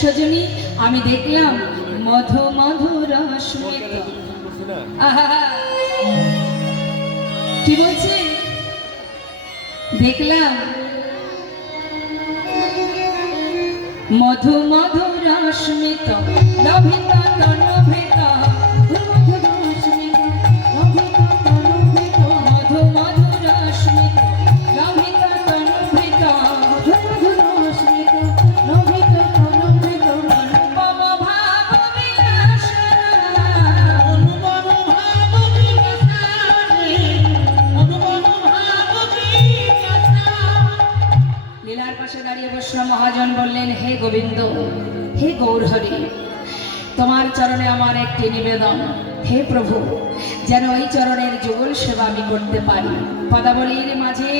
সজনী আমি দেখলাম মধু মধুর স্মিত। আহা কি বলছে? দেখলাম মধু মধুর স্মিত লভিত তনুভৃত মধু মধুর স্মিত লভিত তনুভৃত অনুপম ভাব বিলাস লীলার পাশে দাঁড়িয়ে বৈষ্ণব মহাজন বললেন, হে গোবিন্দ, হে গৌরহরি, তোমার চরণে আমার একটি নিবেদন। হে প্রভু, যেন ওই চরণের যুগল সেবা আমি করতে পারি। পদাবলীর মাঝে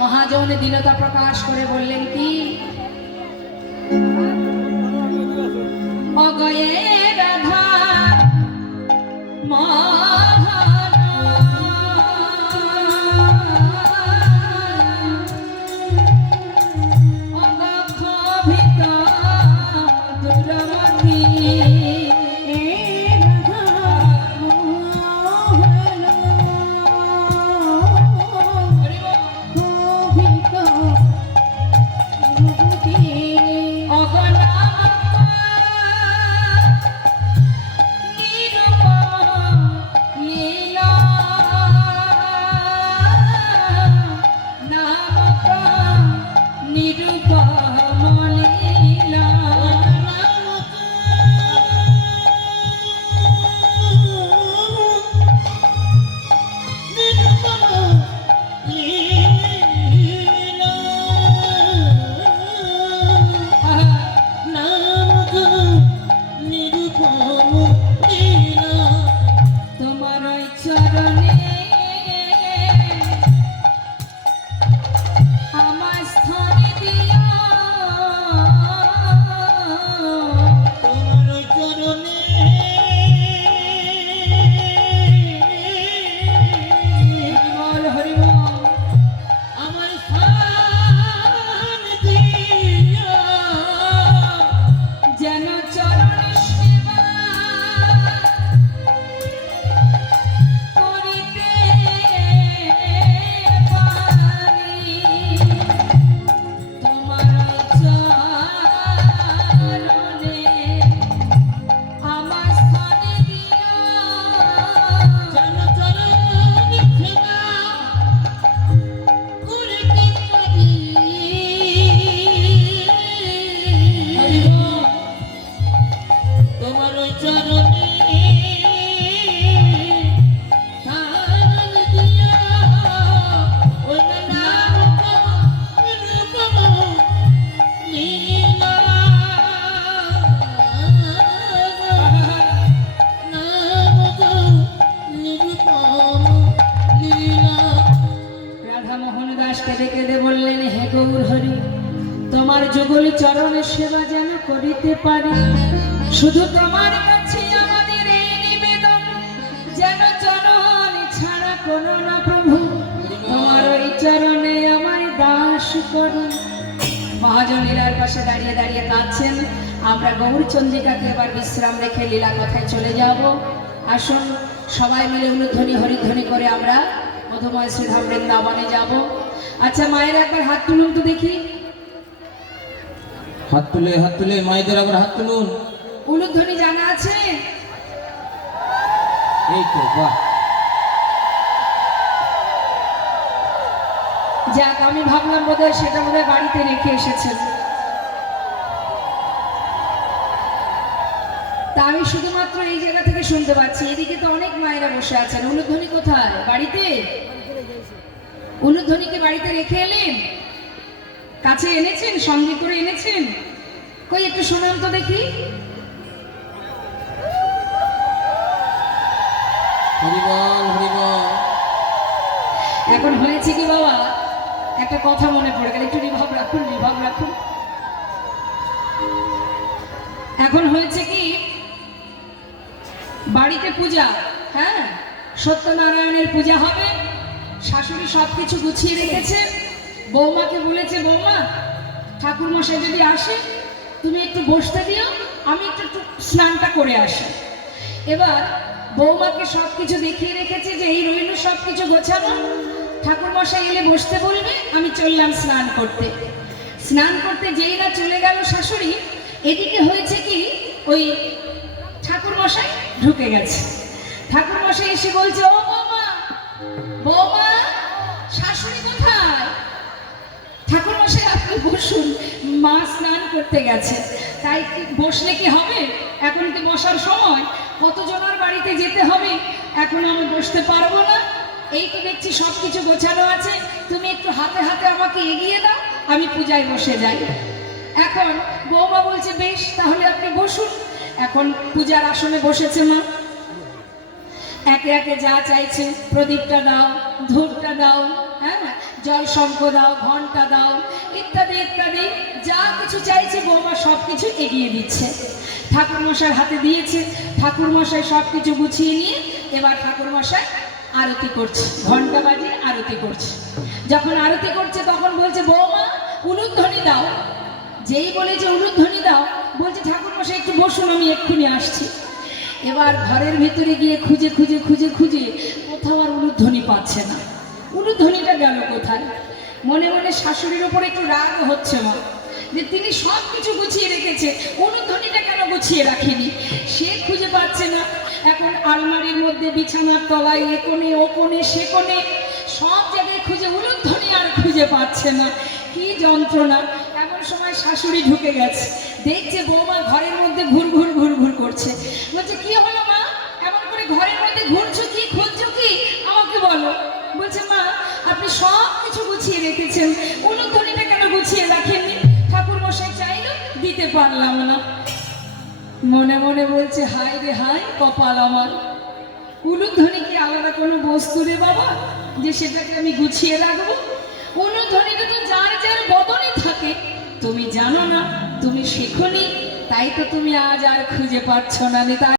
মহাজন দীনতা প্রকাশ করে বললেন কি, অগয়ে রাধা যুগল চরণে সেবা যেন করিতে পারি। শুধু তোমার কাছে আমাদের এই নিবেদন, যেন চরণ ছাড়া কোনো না প্রভু, তোমার ওই চরণে আমায় দাস করো। মহাজন লীলার পাশে দাঁড়িয়ে দাঁড়িয়ে কাঁদছেন। আমরা গৌরচন্দ্রিকাকে এবার বিশ্রাম রেখে লীলা কথায় চলে যাব। আসুন সবাই মিলে উলুধ্বনি হরিধ্বনি করে আমরা মধুময় শ্রীধাম বৃন্দাবনে যাব। আচ্ছা মায়ের একবার হাত তুলুন তো দেখি। হাত তুলে মায়েদের আবার হাত তুলুন। উলুধ্বনি জানা আছে? এই তো বাহ। যাক, আমি ভাবলাম বোধহয় সেটা বোধহয় বাড়িতে রেখে এসেছেন। তা আমি শুধুমাত্র এই জায়গা থেকে শুনতে পাচ্ছি। এদিকে তো অনেক মায়েরা বসে আছেন। উলুধ্বনি কোথায়? বাড়িতে? উলুধ্বনিকে বাড়িতে রেখে এলেন? কাছে এনেছেন? সঙ্গে করে এনেছেন? কই একটু শোনান তো দেখি। এখন হয়েছে কি বাবা, একটা কথা মনে পড়ে গেল, একটু রিভাব রাখুন, রিভাব রাখুন। এখন হয়েছে কি, বাড়িতে পূজা, হ্যাঁ সত্যনারায়ণের পূজা হবে। শাশুড়ি সবকিছু গুছিয়ে রেখেছে। বৌমাকে বলেছে, বৌমা ঠাকুর মশাই যদি আসে তুমি একটু বসতে দিও, আমি একটু স্নানটা করে আসি। এবার বৌমাকে সব কিছু দেখিয়ে রেখেছে যে এই রইল সব কিছু গোছানো, ঠাকুর মশাই এলে বসতে বলবে, আমি চললাম স্নান করতে। স্নান করতে যেই না চলে গেল শাশুড়ি, এদিকে হয়েছে কি ওই ঠাকুর মশাই ঢুকে গেছে। ঠাকুর মশাই এসে বলছে, ও বৌমা, বৌমা, শাশুড়ি কোথায়? ঠাকুর মশাই আপনি বসুন, মা স্নান করতে গেছে। তাই কি বসলে কি হবে? এখন কি বসার সময়? কতজনের বাড়িতে যেতে হবে, এখন আমি বসতে পারবো না। এই তো দেখছি সব কিছু গোছানো আছে, তুমি একটু হাতে হাতে আমাকে এগিয়ে দাও, আমি পূজায় বসে যাই। এখন বৌমা বলছে, বেশ, তাহলে আপনি বসুন। এখন পূজার আসনে বসেছে মা। একে একে যা চাইছে, প্রদীপটা দাও, ধূপটা দাও, হ্যাঁ, জল শঙ্খ দাও, ঘন্টা দাও, ইত্যাদি ইত্যাদি যা কিছু চাইছে বৌমা সব কিছু এগিয়ে দিচ্ছে। ঠাকুর মশাই হাতে দিয়েছে। ঠাকুর মশাই সব কিছু গুছিয়ে নিয়ে এবার ঠাকুর মশাই আরতি করছে, ঘন্টা বাজিয়ে আরতি করছে। যখন আরতি করছে তখন বলছে, বৌমা উলুধ্বনি দাও। যেই বলেছে উলুধ্বনি দাও, বলছে ঠাকুর মশাই একটু বসুন, আমি এক্ষুনি আসছি। এবার ঘরের ভিতরে গিয়ে খুঁজে খুঁজে খুঁজে খুঁজে কোথাও আর উলুধ্বনি পাচ্ছে না। উলুধ্বনিটা গেল কোথায়? মনে মনে শাশুড়ির ওপর একটু রাগ হচ্ছে মা, যে তিনি সব কিছু গুছিয়ে রেখেছে, উলুধ্বনিটা কেন গুছিয়ে রাখেনি, সে খুঁজে পাচ্ছে না। এখন আলমারির মধ্যে, বিছানার তলায়, এ কোণে ও কোণে সে কোণে সব জায়গায় খুঁজে, উলুধ্বনি আর খুঁজে পাচ্ছে না। কি যন্ত্রণা! এমন সময় শাশুড়ি ঢুকে গেছে, দেখছে বৌমা ঘরের মধ্যে ঘুর ঘুর ঘুর ঘুর করছে। বলছে, কি হলো মা, এমন করে ঘরের মধ্যে ঘুরছো, কি খুঁজছো কি, আমাকে বলো। বলছে, মা আপনি সব কিছু গুছিয়ে রেখেছেন, উলুধ্বনিটা কেন গুছিয়ে রাখেননি? ঠাকুর মশাই চাইলো, দিতে পারলাম না। মনে মনে বলছে, হায় রে হায় কপাল আমার, উলুধ্বনি কি আলাদা কোনো বস্তু রে বাবা, যে সেটাকে আমি গুছিয়ে রাখবো? উলুধ্বনিটা তো যার যার বদনে থাকে, তুমি জানো না, তুমি শেখোনি, তাই তো তুমি আজ আর খুঁজে পাচ্ছ না।